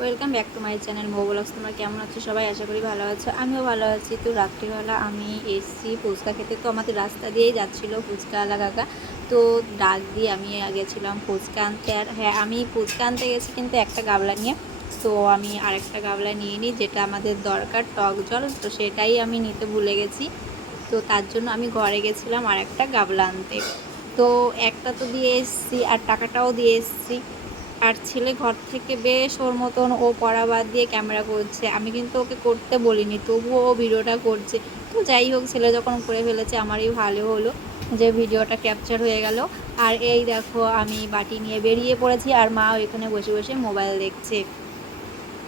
Welcome back to my channel Mo blogs. তোমরা কেমন আছো সবাই? আশা করি ভালো আছো, আমিও ভালো আছি। তো রাত্রিবেলা আমি এসছি ফুচকা খেতে। তো আমাদের রাস্তা দিয়েই যাচ্ছিলো ফুচকাওয়ালা কাকা, তো ডাক দিয়ে আমি গেছিলাম ফুচকা আনতে। আর হ্যাঁ, আমি ফুচকা আনতে গেছি কিন্তু একটা গামলা নিয়ে। তো আমি আরেকটা গামলা নিয়ে নিই, যেটা আমাদের দরকার টক জল, তো সেটাই আমি নিতে ভুলে গেছি। তো তার জন্য আমি ঘরে গেছিলাম আর একটা গামলা আনতে। তো একটা তো দিয়ে এসছি আর টাকাটাও দিয়ে এসছি। আর ছেলে ঘর থেকে বেশ ওর মতন ও পড়া বাদ দিয়ে ক্যামেরা করছে। আমি কিন্তু ওকে করতে বলিনি, তবুও ও ভিডিওটা করছে। তো যাই হোক, ছেলে যখন করে ফেলেছে আমারই ভালো হলো যে ভিডিওটা ক্যাপচার হয়ে গেল। আর এই দেখো, আমি বাটি নিয়ে বেরিয়ে পড়েছি আর মা ওইখানে বসে বসে মোবাইল দেখছে।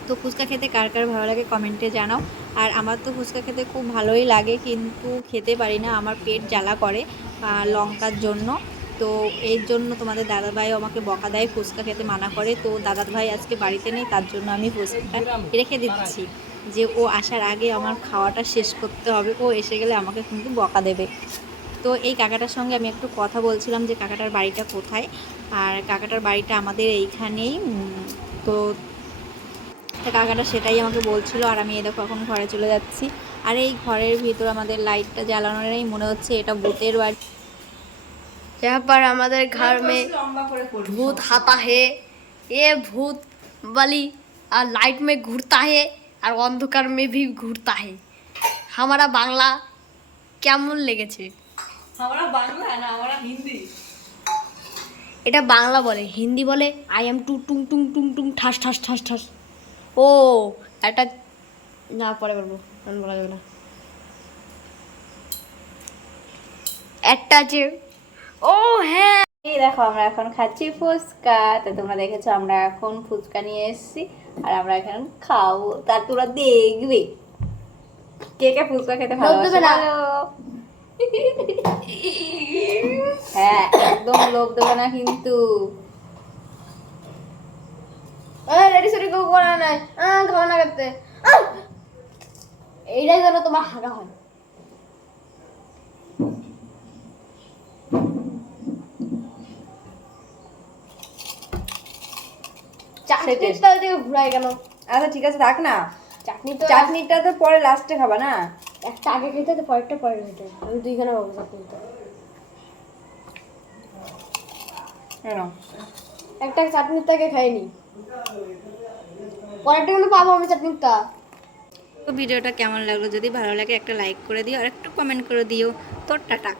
তো ফুচকা খেতে কার কার ভালো লাগে কমেন্টে জানাও। আর আমার তো ফুচকা খেতে খুব ভালোই লাগে, কিন্তু খেতে পারি না, আমার পেট জ্বালা করে লঙ্কার জন্য। তো এর জন্য তোমাদের দাদাভাইও আমাকে বকা দেয়, ফুচকা খেতে মানা করে। তো দাদাভাই আজকে বাড়িতে নেই, তার জন্য আমি ফুচকাটা রেখে দিচ্ছি, যে ও আসার আগে আমার খাওয়াটা শেষ করতে হবে। ও এসে গেলে আমাকে কিন্তু বকা দেবে। তো এই কাকাটার সঙ্গে আমি একটু কথা বলছিলাম যে কাকাটার বাড়িটা কোথায়। আর কাকাটার বাড়িটা আমাদের এইখানেই। তো কাকাটা সেটাই আমাকে বলছিল। আর আমি এই দেখো এখন ঘরে চলে যাচ্ছি। আর এই ঘরের ভিতর আমাদের লাইটটা জ্বালানোরই মনে হচ্ছে এটা ভূতের বাড়ি। यहाँ पर हमारे घर में भूत आता है। ये भूत बलि और लाइट में घूरता है और अंधकार में भी घूरता है। हमारा बांग्ला কেমন লেগেছে? আমরা বাংলা না, আমরা হিন্দি। এটা বাংলা বলে, হিন্দি বলে আই এম টু টুং টুং টুং টুং ঠাস ঠাস ঠাস ঠাস। ও একটা না, পরে বলবো, এখন বলা যাবে না। একটা আছে, ও হ্যাঁ, এই দেখো আমরা এখন খাচ্ছি ফুচকা। তো তোমরা দেখেছো আমরা এখন ফুচকা নিয়ে এসেছি আর আমরা এখন খাবো। তার তোমরা দেখবে কে কে ফুচকা খেতে ভালোবাসে না। বলো। হ্যাঁ, একদম লোভ দেবে না কিন্তু। রেডি সেডি কেউ করা নাই, খাওয়া না করতে। এইটাই যেন তোমার হাগা হয়। চাটনিটা থেকে ঘুরাই কেন? আচ্ছা ঠিক আছে, থাক না। চাটনিটা তো পরে লাস্টে খাবা না? একটা আগে খেতে তো পরেরটা পরে খেতে। আমি দুইখানে পাবো চাটনিটা। একটা চাটনিটাকে খাইনি, পরেরটা কিন্তু পাবো আমি চাটনিটা। তো ভিডিওটা কেমন লাগলো? যদি ভালো লাগে একটা লাইক করে দিও আর একটু কমেন্ট করে দিও। তো টাটা।